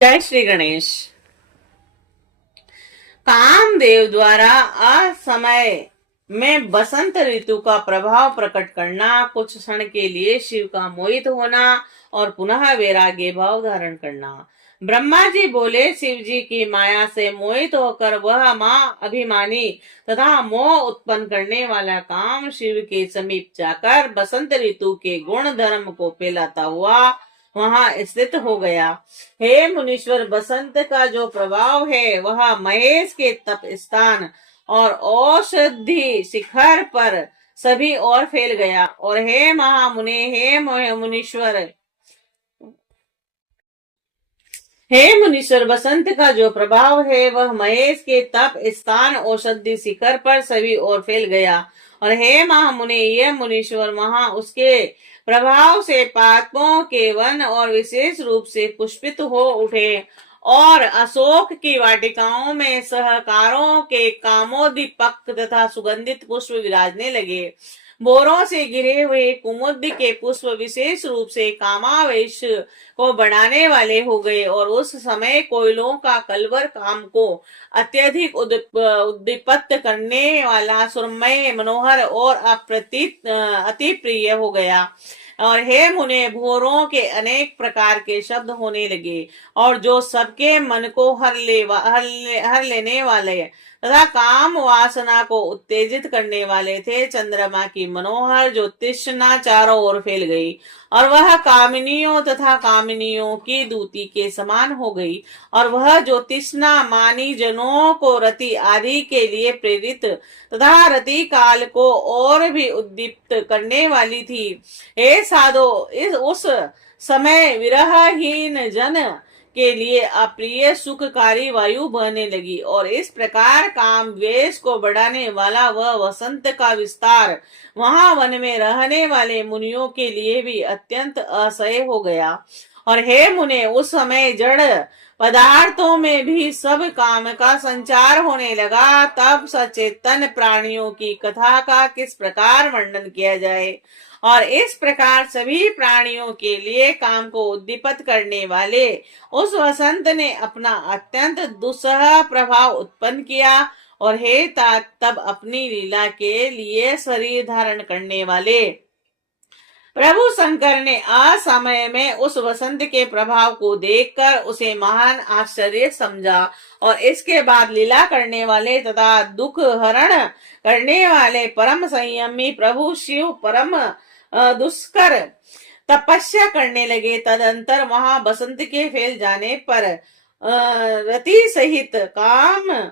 जय श्री गणेश। कामदेव द्वारा असमय में बसंत ऋतु का प्रभाव प्रकट करना, कुछ क्षण के लिए शिव का मोहित होना और पुनः वैराग्य भाव धारण करना। ब्रह्मा जी बोले, शिव जी की माया से मोहित होकर वह मां अभिमानी तथा मोह उत्पन्न करने वाला काम शिव के समीप जाकर बसंत ऋतु के गुण धर्म को फैलाता हुआ वहां स्थित हो गया। हे मुनीश्वर, बसंत का जो प्रभाव है वह महेश के तप स्थान और औषधि शिखर पर सभी ओर फैल गया। और हे महामुने, हे मुनीश्वर, बसंत का जो प्रभाव है वह महेश के तप स्थान औषधि शिखर पर सभी ओर फैल गया। और हे महामुने, ये मुनीश्वर, वहां उसके प्रभाव से पापों के वन और विशेष रूप से पुष्पित हो उठे और अशोक की वाटिकाओं में सहकारों के कामोदीपक तथा सुगंधित पुष्प विराजने लगे। बोरों से गिरे हुए कुमुद के पुष्प विशेष रूप से कामावेश को बढ़ाने वाले हो गए और उस समय कोयलों का कलवर काम को अत्यधिक उद्दीपित करने वाला सुरमय, मनोहर और अति प्रिय हो गया। और हे मुने, भोरों के अनेक प्रकार के शब्द होने लगे और जो सबके मन को हर लेने वाले तथा काम वासना को उत्तेजित करने वाले थे। चंद्रमा की मनोहर जो तृष्णा चारों ओर फैल गई और वह कामिनियों तथा कामिनियों की दूती के समान हो गई। और वह जो तृष्णा मानी जनों को रति आदि के लिए प्रेरित तथा रति काल को और भी उद्दीप्त करने वाली थी। हे साधो, उस समय विरहहीन जन के लिए अप्रिय सुखकारी वायु बहने लगी और इस प्रकार काम द्वेष को बढ़ाने वाला वह वसंत का विस्तार वहां वन में रहने वाले मुनियों के लिए भी अत्यंत असह्य हो गया। और हे मुने, उस समय जड़ पदार्थों में भी सब काम का संचार होने लगा। तब सचेतन प्राणियों की कथा का किस प्रकार वर्णन किया जाए। और इस प्रकार सभी प्राणियों के लिए काम को उद्दीपित करने वाले उस वसंत ने अपना अत्यंत दुस्सह प्रभाव उत्पन्न किया। और हे तात, तब अपनी लीला के लिए शरीर धारण करने वाले प्रभु शंकर ने असमय में उस वसंत के प्रभाव को देखकर उसे महान आश्चर्य समझा और इसके बाद लीला करने वाले तथा दुख हरण करने वाले परम संयमी प्रभु शिव परम दुष्कर तपस्या करने लगे। तदंतर वहां बसंत के फैल जाने पर रति सहित काम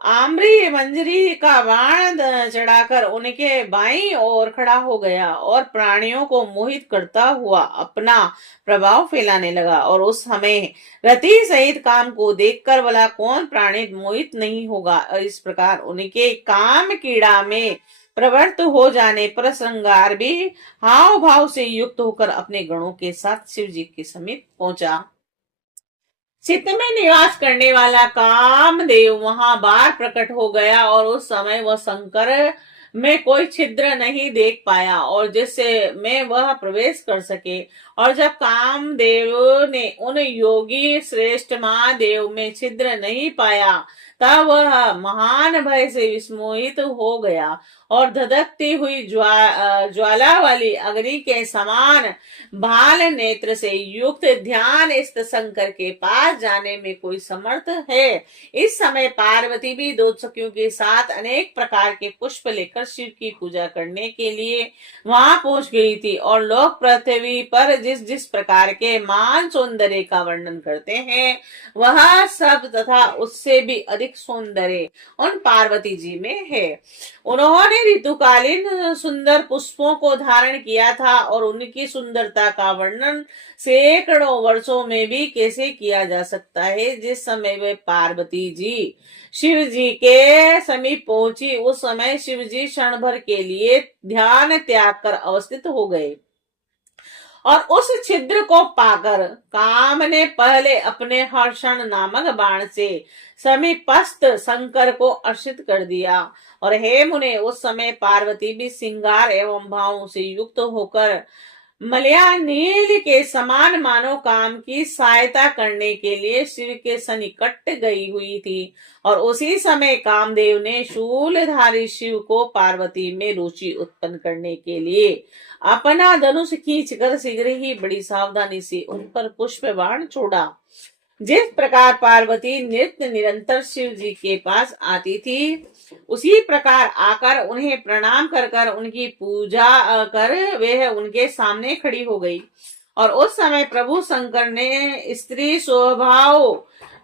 आम्री मंजरी का बाण चढ़ाकर उनके बाईं ओर खड़ा हो गया और प्राणियों को मोहित करता हुआ अपना प्रभाव फैलाने लगा। और उस समय रति सहित काम को देखकर भला कौन प्राणी मोहित नहीं होगा। और इस प्रकार उनके काम कीड़ा में प्रवृत्त हो जाने पर श्रृंगार भी हाव भाव से युक्त होकर अपने गणों के साथ शिव जी के समीप पहुंचा। चित्त में निवास करने वाला कामदेव वहां बार प्रकट हो गया और उस समय वह शंकर में कोई छिद्र नहीं देख पाया और जिससे में वह प्रवेश कर सके। और जब कामदेव ने उन योगी श्रेष्ठ महादेव में छिद्र नहीं पाया तब वह महान भय से विस्मोहित हो गया और धधकती हुई ज्वाला वाली अग्नि के समान भाल नेत्र से युक्त ध्यान स्थ शंकर के पास जाने में कोई समर्थ है। इस समय पार्वती भी दो सखियों के साथ अनेक प्रकार के पुष्प लेकर शिव की पूजा करने के लिए वहां पहुंच गई थी और लोग पृथ्वी पर जिस जिस प्रकार के मान सौंदर्य का वर्णन करते हैं वह सब तथा उससे भी अधिक सौंदर्य उन पार्वती जी में है। उन्होंने ऋतुकालीन सुंदर पुष्पों को धारण किया था और उनकी सुंदरता का वर्णन सैकड़ों वर्षों में भी कैसे किया जा सकता है। जिस समय वे पार्वती जी शिव जी के समीप पहुंची उस समय शिव जी क्षण भर के लिए ध्यान त्याग कर अवस्थित हो गए और उस छिद्र को पाकर काम ने पहले अपने हर्षण नामक बाण से समीपस्थ शंकर को अर्षित कर दिया। और हे मुने, उस समय पार्वती भी श्रृंगार एवं भावों से युक्त होकर मलया नील के समान मानव काम की सहायता करने के लिए शिव के सन्निकट गई हुई थी। और उसी समय कामदेव ने शूलधारी शिव को पार्वती में रुचि उत्पन्न करने के लिए अपना धनुष खींचकर शीघ्र ही बड़ी सावधानी से उन पर पुष्प बाण छोड़ा। जिस प्रकार पार्वती नित्य निरंतर शिव जी के पास आती थी, उसी प्रकार आकर उन्हें प्रणाम कर कर उनकी पूजा कर वह उनके सामने खड़ी हो गई। और उस समय प्रभु शंकर ने स्त्री स्वभाव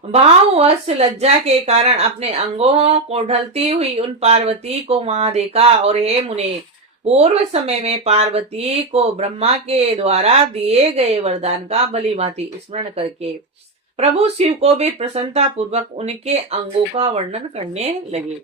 भाववश लज्जा के कारण अपने अंगों को ढलती हुई उन पार्वती को वहां देखा। और हे मुने, पूर्व समय में पार्वती को ब्रह्मा के द्वारा दिए गए वरदान का भलीभांति स्मरण करके प्रभु शिव को भी प्रसन्नता पूर्वक उनके अंगों का वर्णन करने लगे।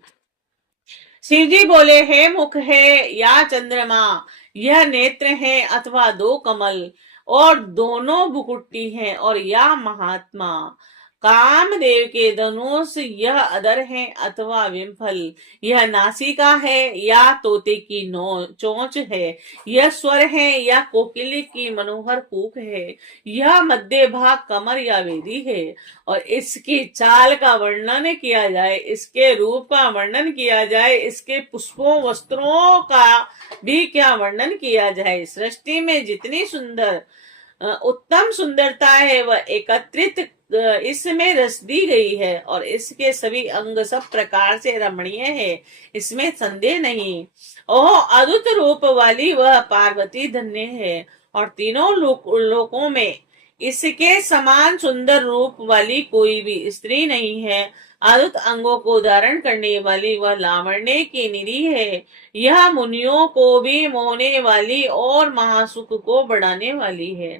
शिव जी बोले, हे मुख है या चंद्रमा, यह नेत्र है अथवा दो कमल और दोनों भुकुट्टी हैं, और या महात्मा कामदेव के धनुष, यह अधर है अथवा विम्फल, यह नासिका है या तोते की चोंच है, यह स्वर है या कोकिल की मनोहर कूक है, यह मध्य भाग कमर या वेदी है। और इसकी चाल का वर्णन किया जाए, इसके रूप का वर्णन किया जाए, इसके पुष्पों वस्त्रों का भी क्या वर्णन किया जाए। सृष्टि में जितनी सुंदर उत्तम सुंदरता है वह एकत्रित इसमें रस दी गई है, और इसके सभी अंग सब प्रकार से रमणीय है, इसमें संदेह नहीं। ओह, अद्भुत रूप वाली वह पार्वती धन्य है, और तीनों लोकों में इसके समान सुंदर रूप वाली कोई भी स्त्री नहीं है। अद्भुत अंगों को धारण करने वाली वह लावण्य की निधि है, यह मुनियों को भी मोहने वाली और महासुख को बढ़ाने वाली है।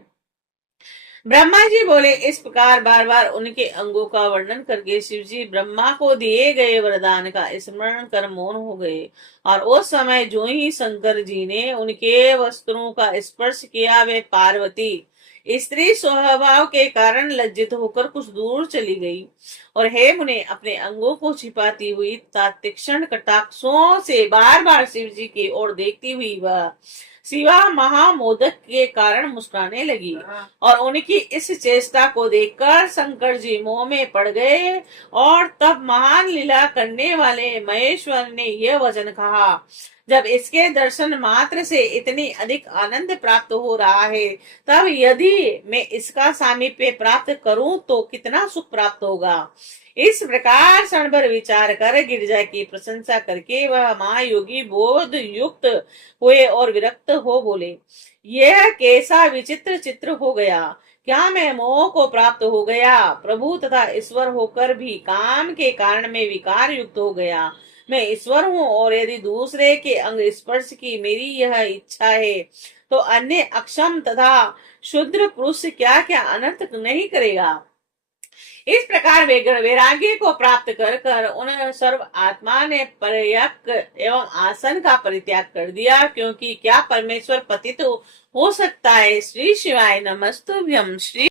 ब्रह्मा जी बोले, इस प्रकार बार बार उनके अंगों का वर्णन करके शिव जी ब्रह्मा को दिए गए वरदान का स्मरण कर मौन हो गए। और उस समय जो ही शंकर जी ने उनके वस्त्रों का स्पर्श किया, वे पार्वती स्त्री स्वभाव के कारण लज्जित होकर कुछ दूर चली गई। और हे मुने, अपने अंगों को छिपाती हुई तीक्ष्ण कटाक्षों से बार बार शिव जी की ओर देखती हुई वह शिवा महामोदक के कारण मुस्कुराने लगी। और उनकी इस चेष्टा को देखकर शंकर जी मोह में पड़ गए। और तब महान लीला करने वाले महेश्वर ने यह वचन कहा, जब इसके दर्शन मात्र से इतनी अधिक आनंद प्राप्त हो रहा है, तब यदि मैं इसका सामीप्य प्राप्त करूं तो कितना सुख प्राप्त होगा। इस प्रकार क्षण भर विचार कर गिरिजा की प्रशंसा करके वह महायोगी बोध युक्त हुए और विरक्त हो बोले, यह कैसा विचित्र चित्र हो गया। क्या मैं मोह को प्राप्त हो गया, प्रभु तथा ईश्वर होकर भी काम के कारण में विकार युक्त हो गया। मैं ईश्वर हूँ, और यदि दूसरे के अंग स्पर्श की मेरी यह इच्छा है, तो अन्य अक्षम तथा शूद्र पुरुष क्या क्या अनर्थ नहीं करेगा। इस प्रकार वैराग्य को प्राप्त कर कर उन सर्व आत्मा ने पर्यक एवं आसन का परित्याग कर दिया, क्योंकि क्या परमेश्वर पतित हो सकता है। श्री शिवाय नमस्तुभ्यं। श्री